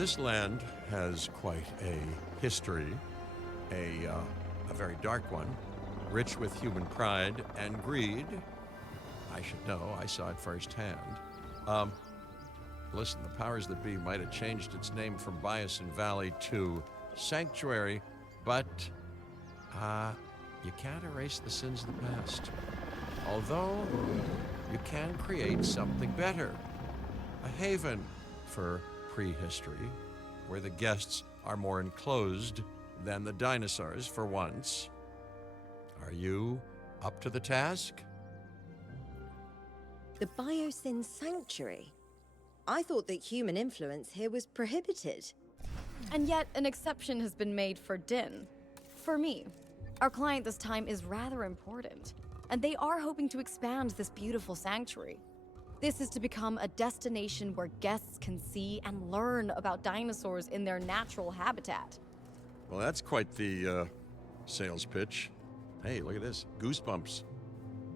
This land has quite a history, a very dark one, rich with human pride and greed. I should know, I saw it firsthand. Listen, the powers that be might have changed its name from Bias Valley to Sanctuary, but you can't erase the sins of the past. Although, you can create something better. A haven for prehistory, where the guests are more enclosed than the dinosaurs for once. Are you up to the task? The Biosyn Sanctuary? I thought that human influence here was prohibited. And yet, an exception has been made for Din. For me. Our client this time is rather important, and they are hoping to expand this beautiful sanctuary. This is to become a destination where guests can see and learn about dinosaurs in their natural habitat. Well, that's quite the sales pitch. Hey, look at this. Goosebumps.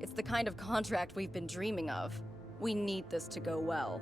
It's the kind of contract we've been dreaming of. We need this to go well.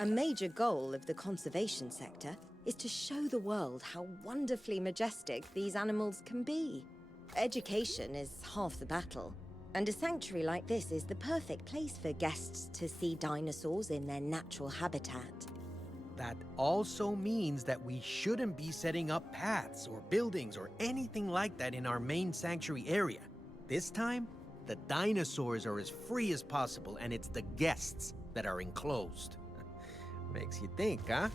A major goal of the conservation sector is to show the world how wonderfully majestic these animals can be. Education is half the battle, and a sanctuary like this is the perfect place for guests to see dinosaurs in their natural habitat. That also means that we shouldn't be setting up paths or buildings or anything like that in our main sanctuary area. This time, the dinosaurs are as free as possible, and it's the guests that are enclosed. Makes you think, huh?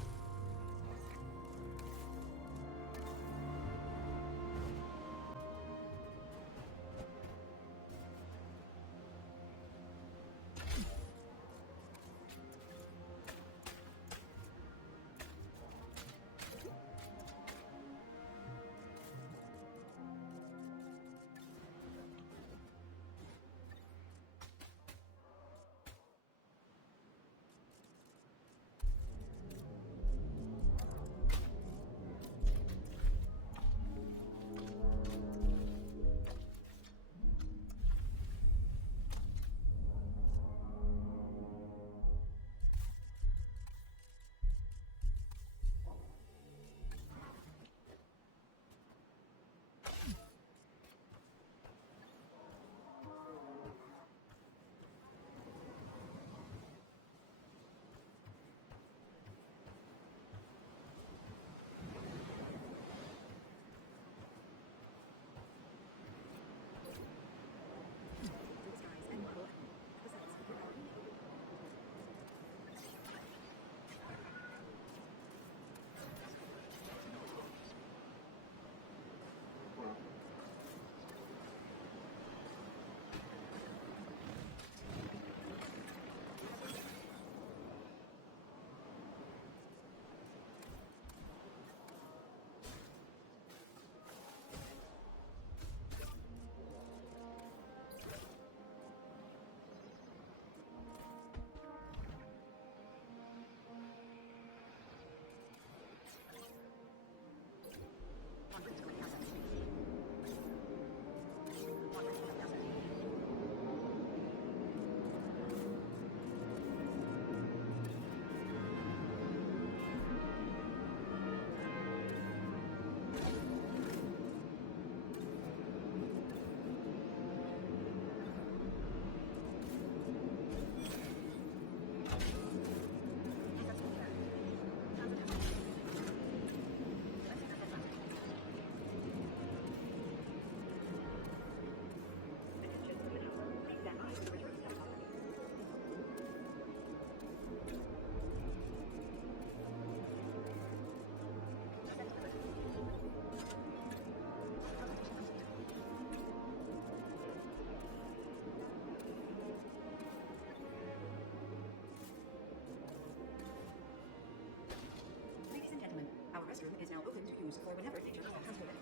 restroom is now open to use for whenever nature has permitted.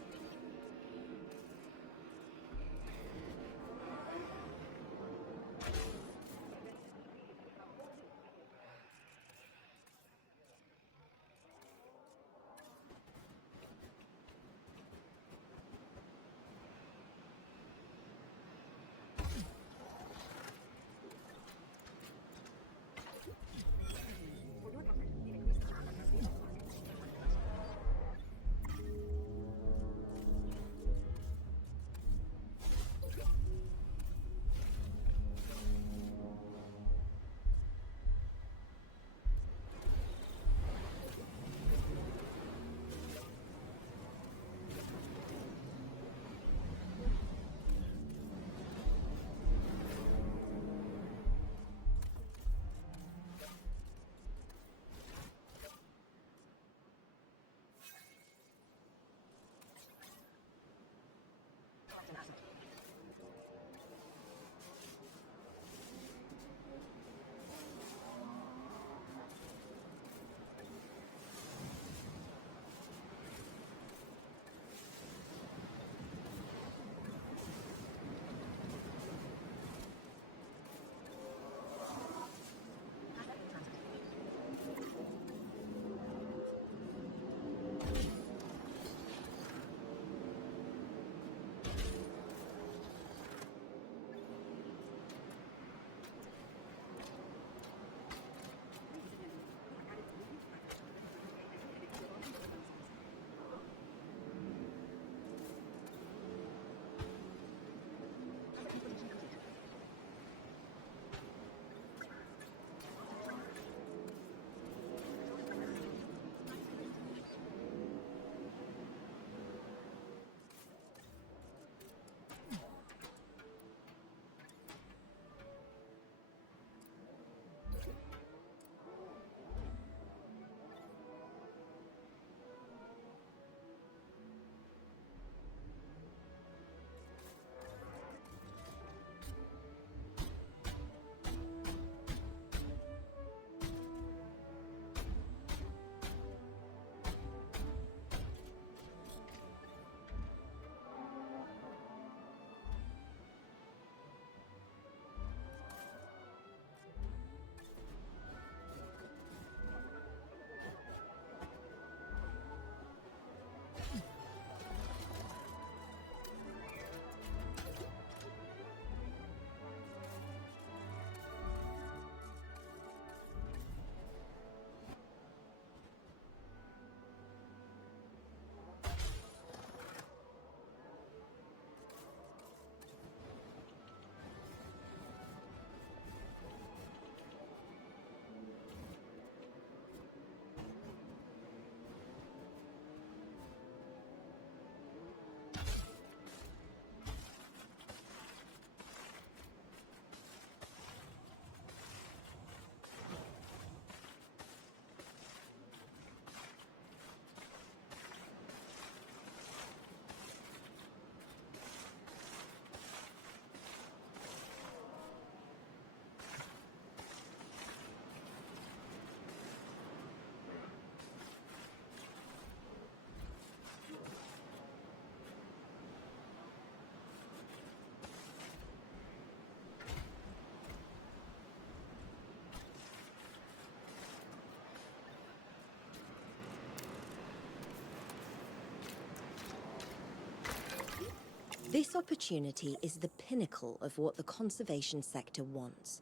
This opportunity is the pinnacle of what the conservation sector wants.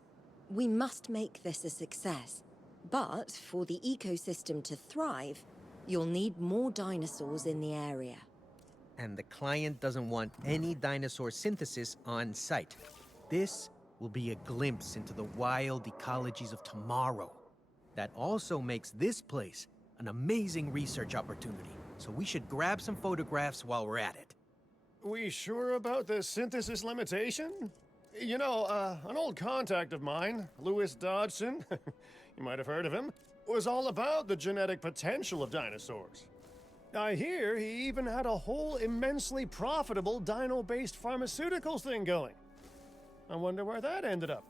We must make this a success. But for the ecosystem to thrive, you'll need more dinosaurs in the area. And the client doesn't want any dinosaur synthesis on site. This will be a glimpse into the wild ecologies of tomorrow. That also makes this place an amazing research opportunity, so we should grab some photographs while we're at it. We sure about the synthesis limitation? You know, an old contact of mine, Louis Dodgson, you might have heard of him, was all about the genetic potential of dinosaurs. I hear he even had a whole immensely profitable dino-based pharmaceuticals thing going. I wonder where that ended up.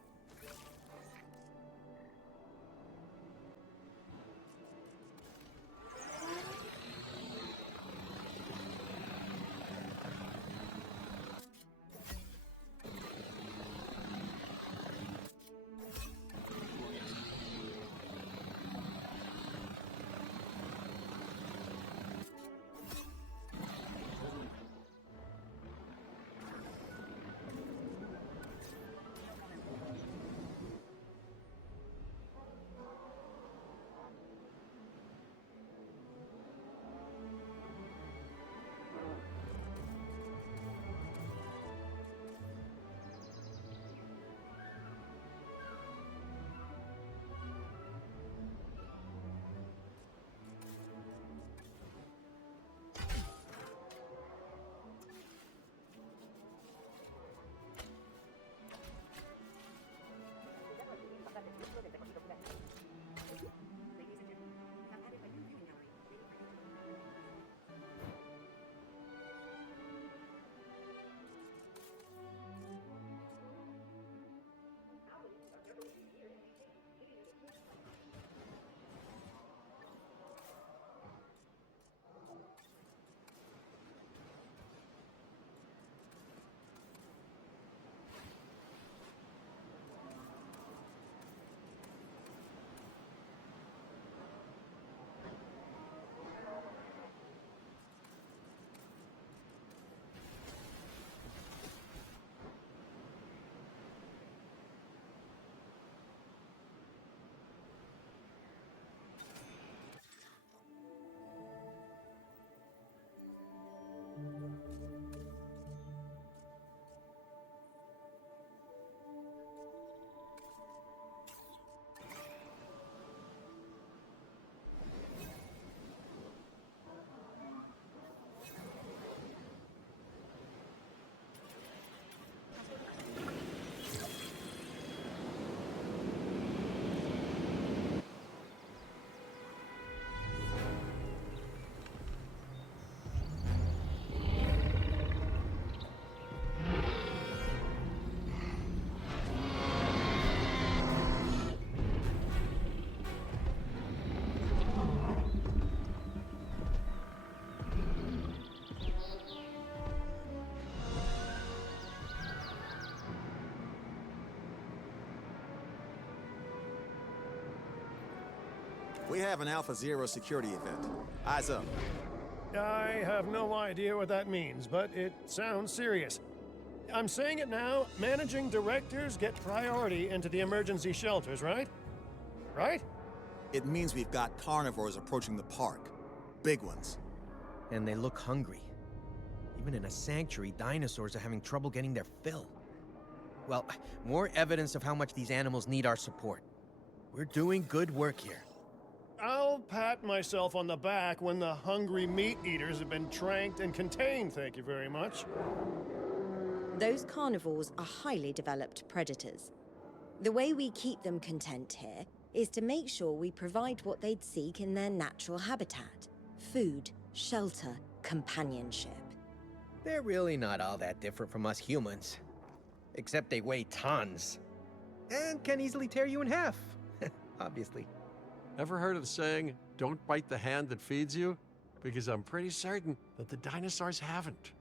We have an Alpha Zero security event. Eyes up. I have no idea what that means, but it sounds serious. I'm saying it now, managing directors get priority into the emergency shelters, right? Right? It means we've got carnivores approaching the park. Big ones. And they look hungry. Even in a sanctuary, dinosaurs are having trouble getting their fill. Well, more evidence of how much these animals need our support. We're doing good work here. I'll pat myself on the back when the hungry meat eaters have been tranked and contained, thank you very much. Those carnivores are highly developed predators. The way we keep them content here is to make sure we provide what they'd seek in their natural habitat: food, shelter, companionship. They're really not all that different from us humans. Except they weigh tons. And can easily tear you in half. Obviously. Ever heard of the saying, don't bite the hand that feeds you? Because I'm pretty certain that the dinosaurs haven't.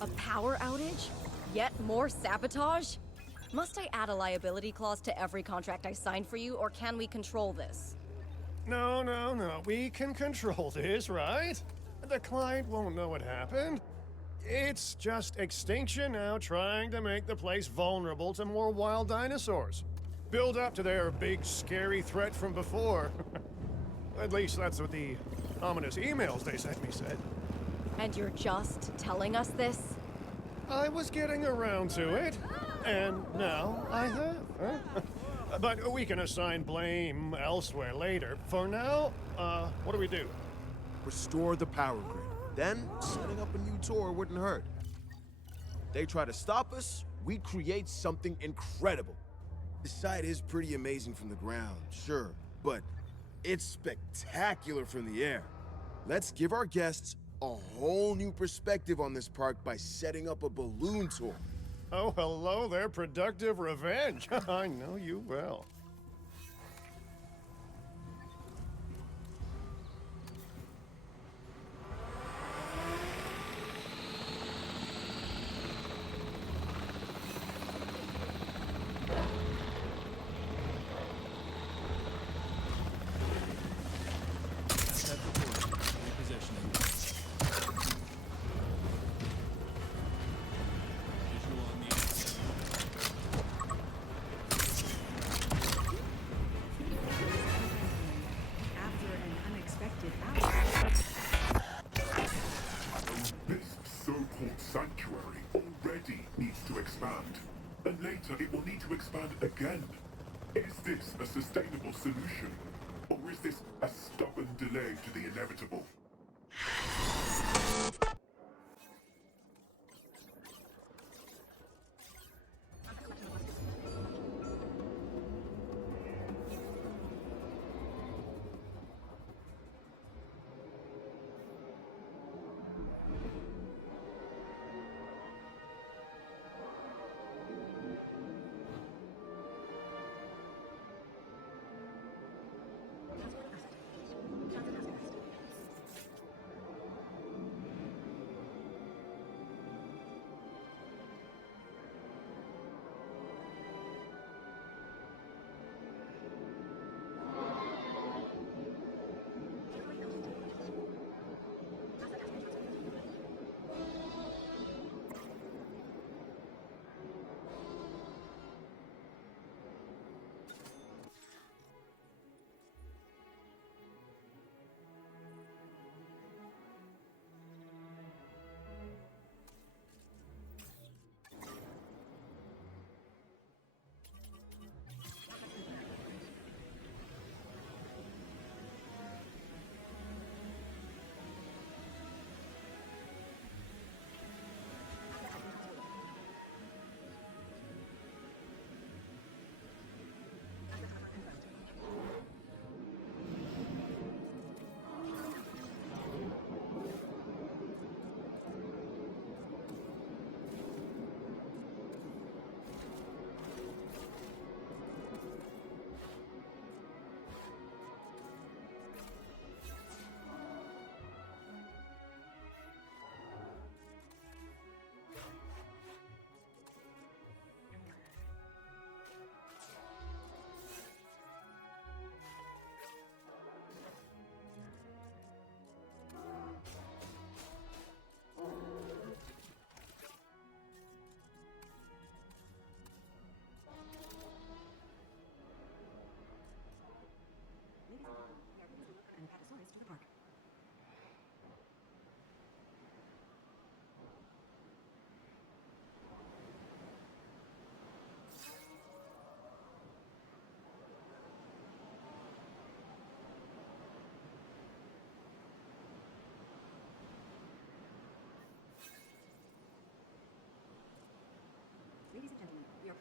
A power outage? Yet more sabotage? Must I add a liability clause to every contract I sign for you, or can we control this? No. We can control this, right? The client won't know what happened. It's just extinction now trying to make the place vulnerable to more wild dinosaurs. Build up to their big, scary threat from before. At least that's what the ominous emails they sent me said. And you're just telling us this? I was getting around to it, and now I have. Huh? But we can assign blame elsewhere later. For now, what do we do? Restore the power grid. Then, setting up a new tour wouldn't hurt. They try to stop us, we create something incredible. The site is pretty amazing from the ground, sure, but it's spectacular from the air. Let's give our guests a whole new perspective on this park by setting up a balloon tour. Oh, hello there, productive revenge. I know you well. Sanctuary already needs to expand, and later it will need to expand again. Is this a sustainable solution, or is this a stubborn delay to the inevitable?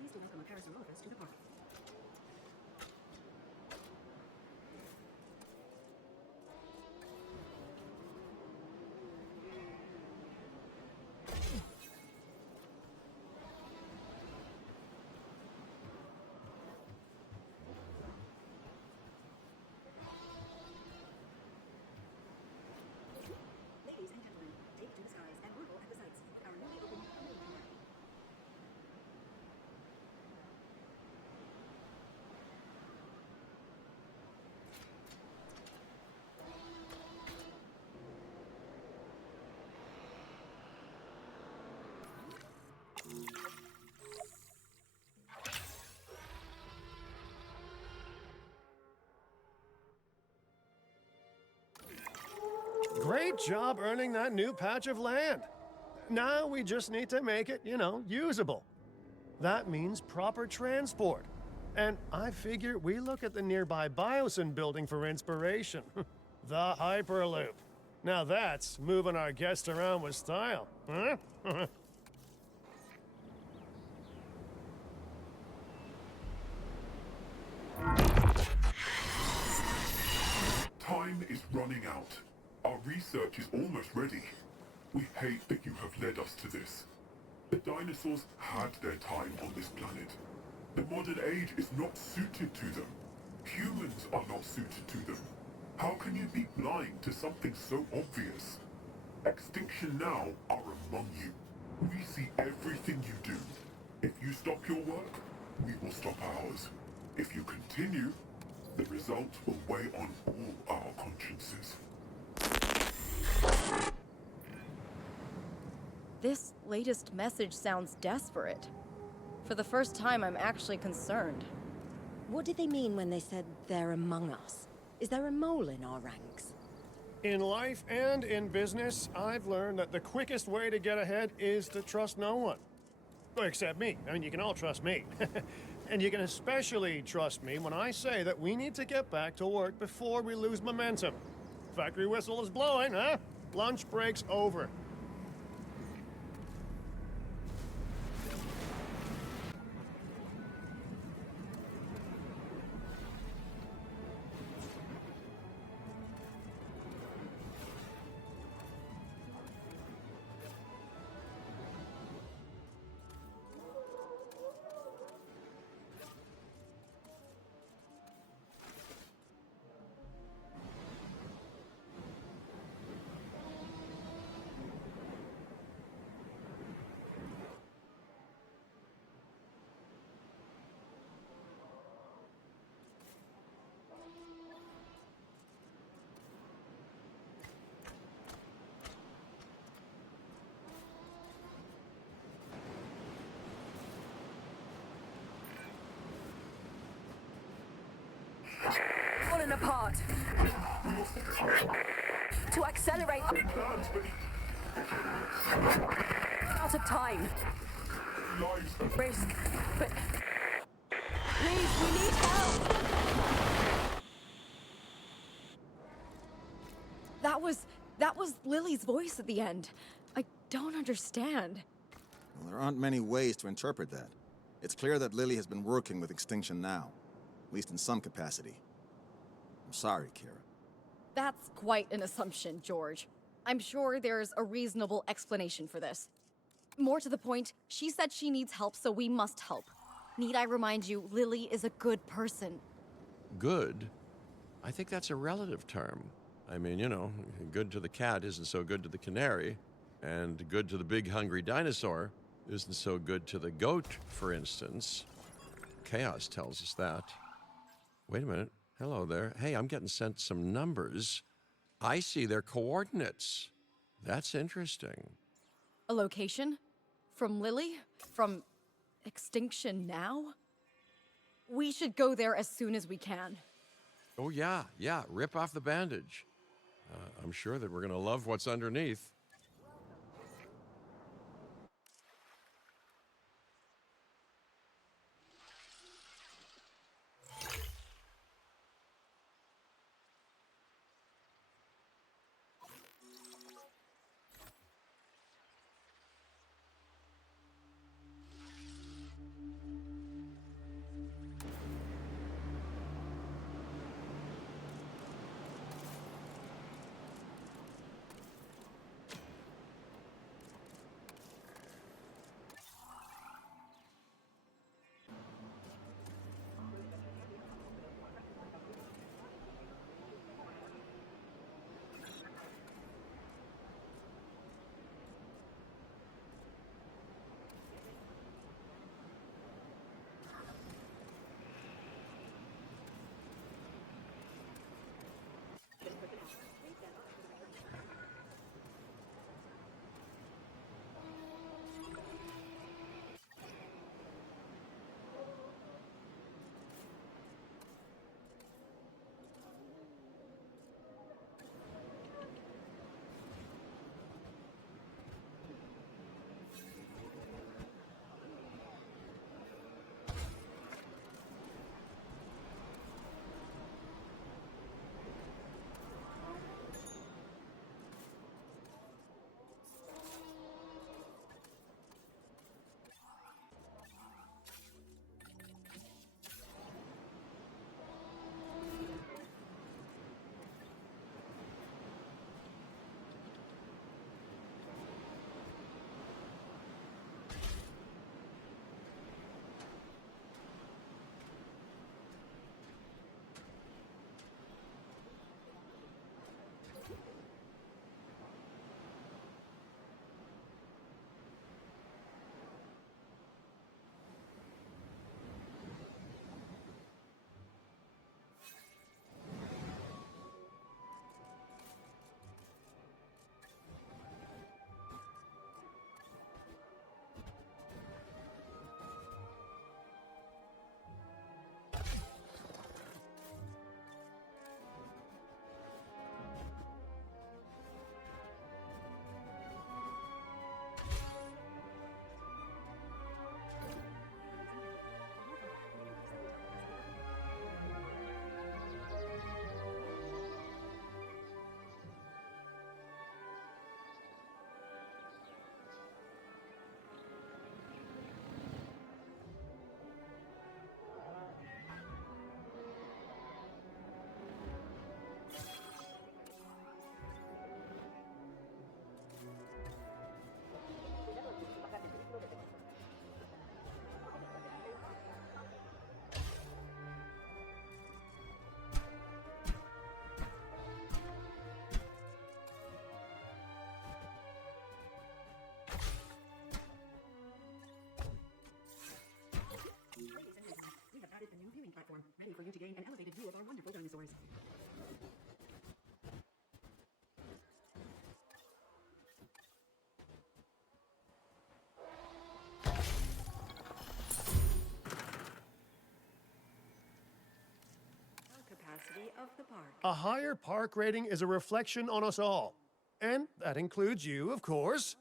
Please do welcome a Parasaurolophus to the park. Ladies and gentlemen, take to the skies and marvel at the sights. Our newly opened Nature Park. Great job earning that new patch of land. Now we just need to make it, usable. That means proper transport. And I figure we look at the nearby Biosyn building for inspiration. The Hyperloop. Now that's moving our guests around with style, huh? Time is running out. Our research is almost ready. We hate that you have led us to this. The dinosaurs had their time on this planet. The modern age is not suited to them. Humans are not suited to them. How can you be blind to something so obvious? Extinction Now are among you. We see everything you do. If you stop your work, we will stop ours. If you continue, the result will weigh on all our consciences. This latest message sounds desperate. For the first time, I'm actually concerned. What did they mean when they said they're among us? Is there a mole in our ranks? In life and in business, I've learned that the quickest way to get ahead is to trust no one. Well, except me. I mean, you can all trust me. And you can especially trust me when I say that we need to get back to work before we lose momentum. Factory whistle is blowing, huh? Lunch break's over. Falling apart. To accelerate. Out of time. Risk. But please, we need help. That was Lily's voice at the end. I don't understand. Well, there aren't many ways to interpret that. It's clear that Lily has been working with Extinction Now, at least in some capacity. I'm sorry, Kira. That's quite an assumption, George. I'm sure there's a reasonable explanation for this. More to the point, she said she needs help, so we must help. Need I remind you, Lily is a good person. Good? I think that's a relative term. I mean, good to the cat isn't so good to the canary, and good to the big hungry dinosaur isn't so good to the goat, for instance. Chaos tells us that. Wait a minute. Hello there. Hey, I'm getting sent some numbers. I see their coordinates. That's interesting. A location? From Lily? From Extinction Now? We should go there as soon as we can. Oh, yeah, rip off the bandage. I'm sure that we're going to love what's underneath. platform, ready for you to gain an elevated view of our wonderful dinosaurs. Capacity of the park. A higher park rating is a reflection on us all. And that includes you, of course.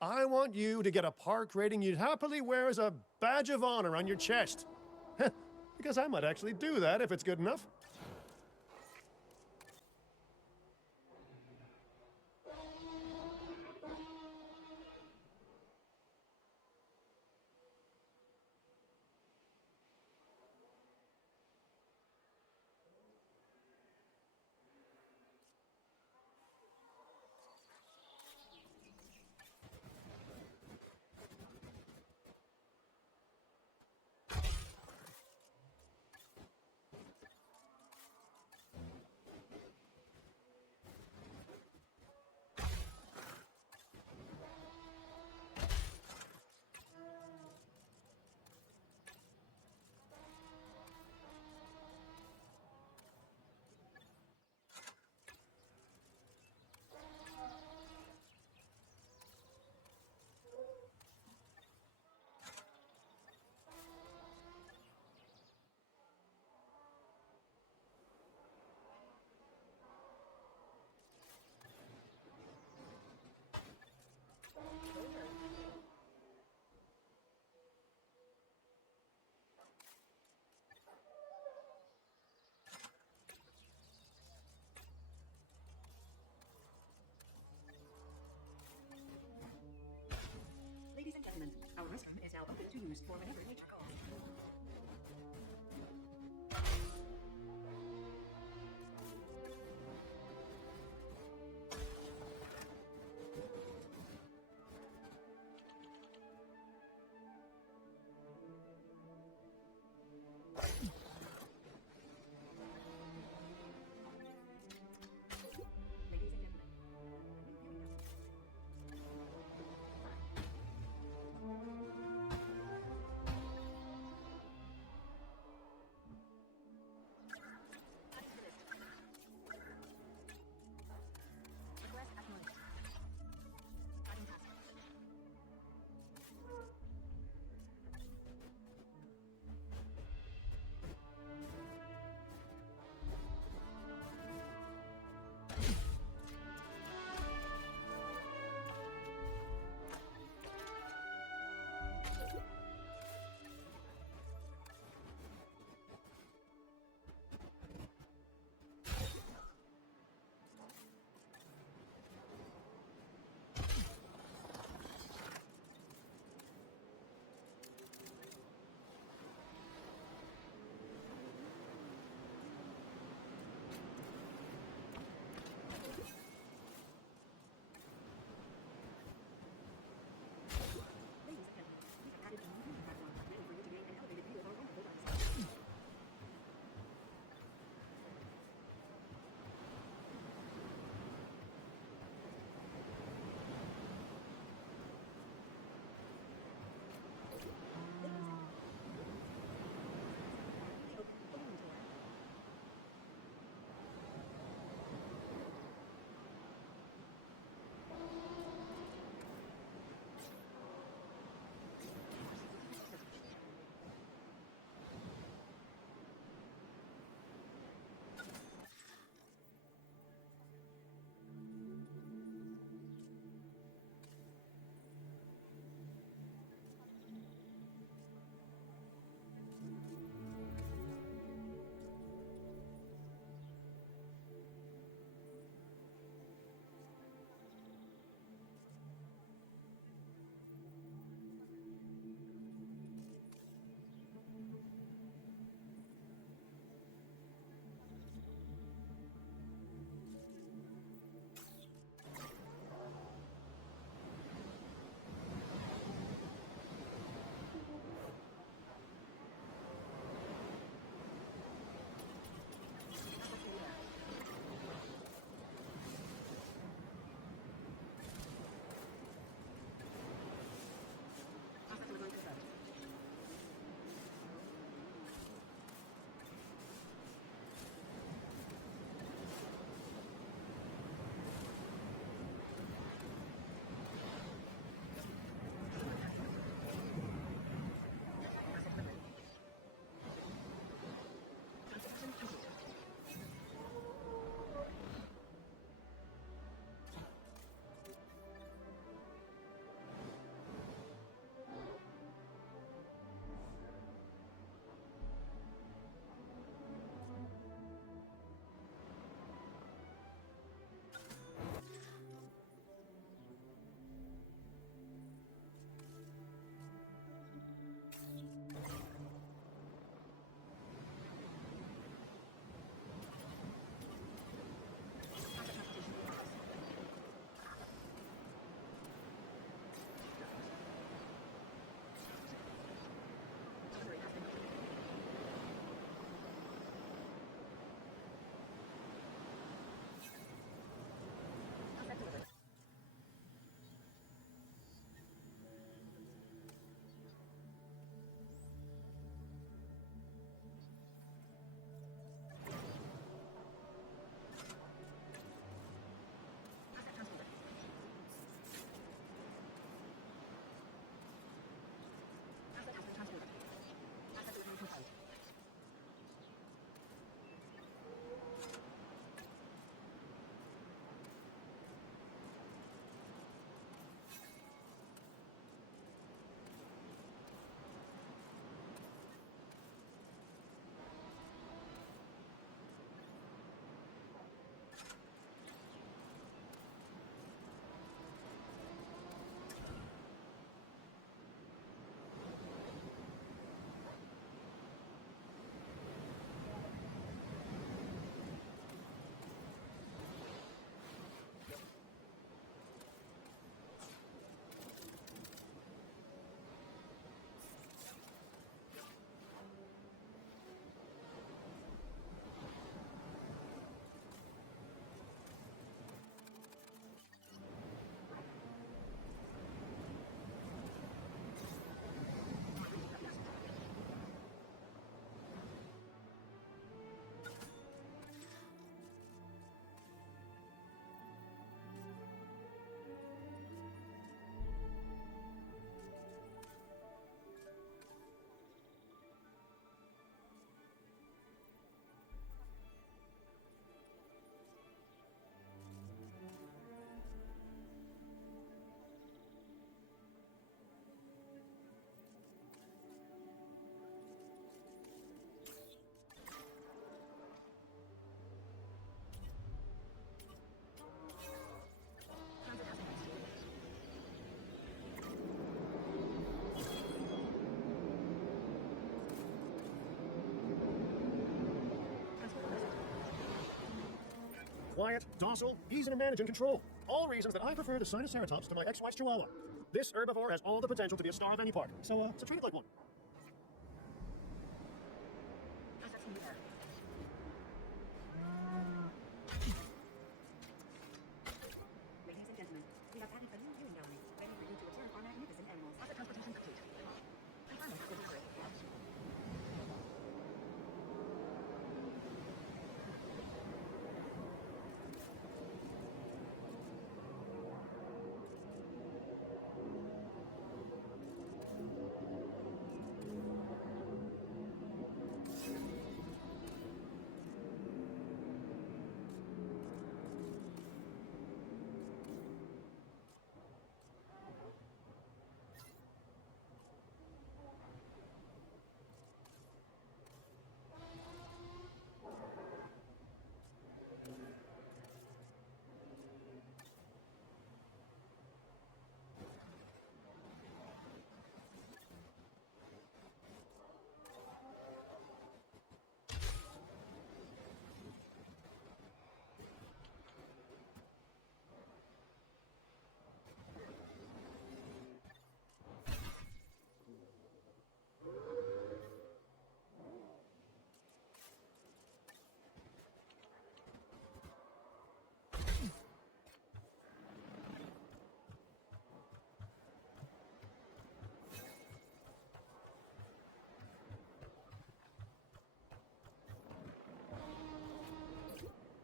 I want you to get a park rating you'd happily wear as a badge of honor on your chest. Because I might actually do that if it's good enough. Ladies and gentlemen, our restroom is now open to use for whenever nature calls. Ladies and gentlemen, new viewing quiet, docile, easy to manage and control. All reasons that I prefer the Sinoceratops to my ex-wife's Chihuahua. This herbivore has all the potential to be a star of any park, so treat it like one. Ladies and gentlemen, we have added a new viewing gallery, ready for you to observe our magnificent animals. After transportation complete. Confirming for delivery.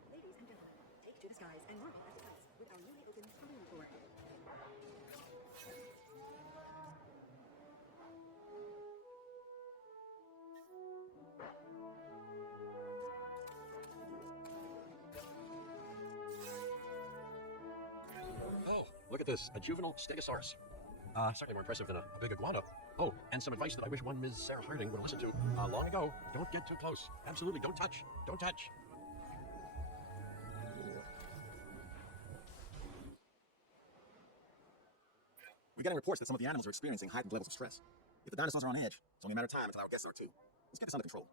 Ladies and gentlemen, take to the skies and marvel at the sights with our newly opened balloon tour. Oh, look at this, a juvenile Stegosaurus. Certainly more impressive than a big iguana. Oh, and some advice that I wish one Ms. Sarah Harding would listen to long ago. Don't get too close. Absolutely, don't touch. Don't touch. We're getting reports that some of the animals are experiencing heightened levels of stress. If the dinosaurs are on edge, it's only a matter of time until our guests are too. Let's get this under control.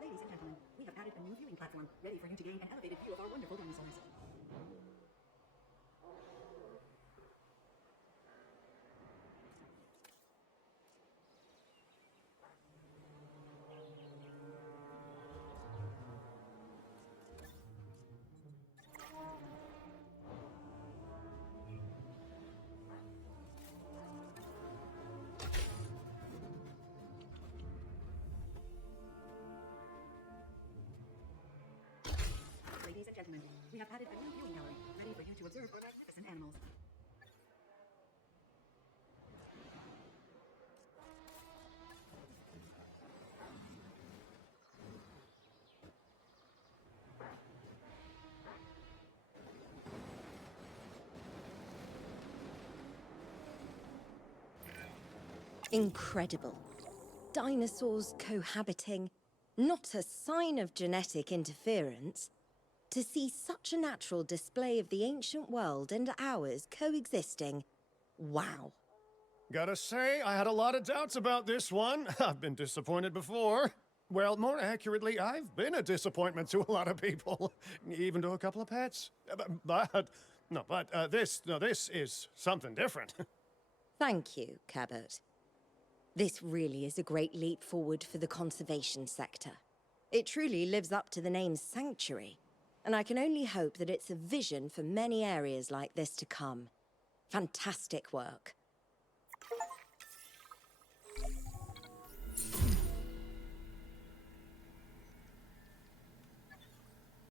Ladies and gentlemen, we have added a new viewing platform, ready for you to gain an elevated view of our wonderful dinosaurs. Ladies and gentlemen, we have added a new viewing gallery, ready for you to observe our magnificent animals. Incredible. Dinosaurs cohabiting. Not a sign of genetic interference. To see such a natural display of the ancient world and ours coexisting. Wow. Gotta say, I had a lot of doubts about this one. I've been disappointed before. Well, more accurately, I've been a disappointment to a lot of people, even to a couple of pets. This is something different. Thank you, Cabot. This really is a great leap forward for the conservation sector. It truly lives up to the name Sanctuary, and I can only hope that it's a vision for many areas like this to come. Fantastic work.